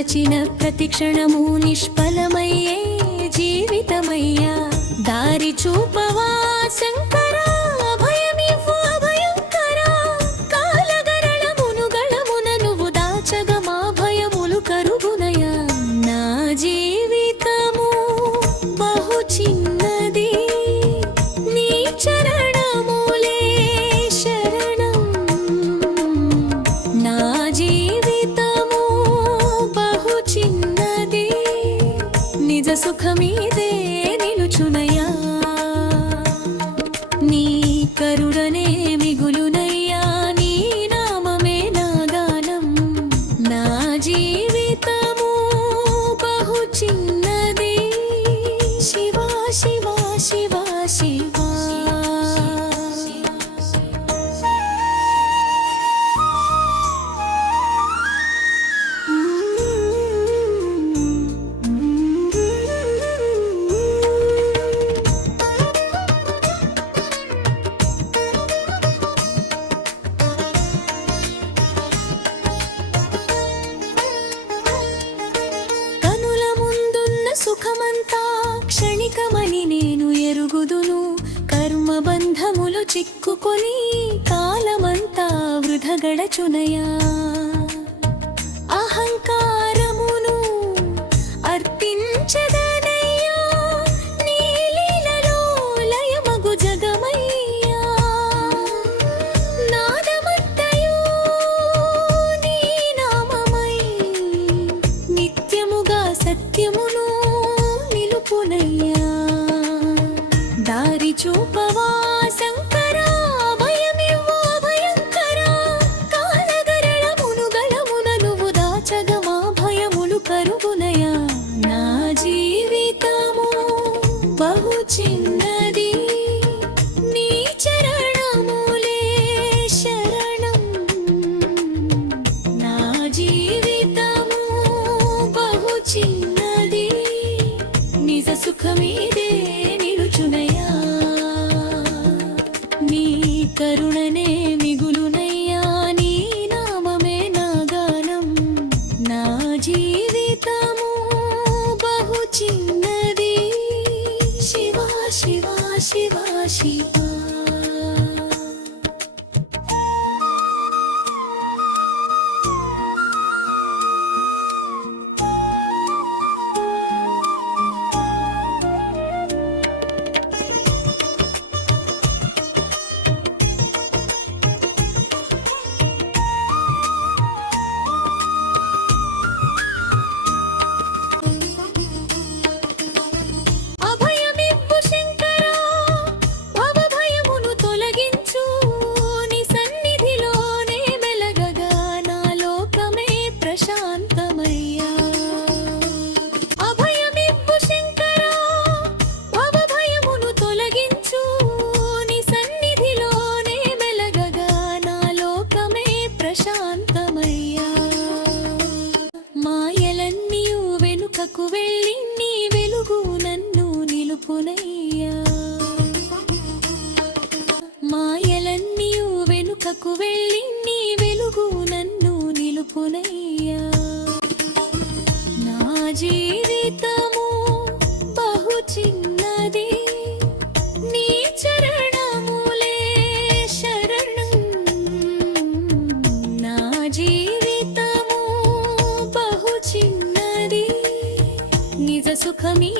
మరచిన ప్రతిక్షణము నిష్ఫలమయ్యే జీవితమయ్యా దారి చూపవా శంకరా అభయమివ్వు అభయంకరా కాలగరళమును గళమున నువ్వు దాచగా మా భయములు కరుగునయా నా జీవితము బహు చిన్నది నీ చరణములే శరణం నా జీవితము బహు చిన్నది నిజ సుఖమీదే నిలుచునయా నీ కరుణనే మిగులునయ్యా నీ నామమే నా గానం నా జీవితము బహు చిన్నది శివా శివా శివా శివా సుఖమంతా క్షణికమని నేను ఎరుగుదును కర్మబంధములు చిక్కుకొని కాలమంతా వృధ గడచునయా అహంకారమును అర్పించదనయ్యా నీ లీలలో లయమగు జగమయ్యా నాదమంతయు నీ నామమై నిత్యముగా సత్యమును నిలుపునయ్యా దారి చూపవా శంకరా అభయమివ్వు అభయంకరా కాలగరళమును గళమున నువ్వు దాచగా మా భయములు కరుగునయా నా జీవితము బహు చిన్నది నీ చరణములే శరణం నా జీవితము బహు చిన్నది నిజ సుఖమీదే నిలుచునయా నీ కరుణనే మిగులునయ్యా నీ నామమే నా గానం నా జీవితము బహు చిన్నది శివా శివా శివా శివా మాయలన్నీయు వెనుకకు వెళ్ళి నీ వెలుగు నన్ను నిలుపునయ్యా మాయలన్నీయు వెనుకకు వెళ్ళి నీ వెలుగు నన్ను నిలుపునయ్యా నా జీవితము బహు చిన్నది నీ చరణములే శరణం నా జీవితము బహు చిన్నది నిజ సుఖమీ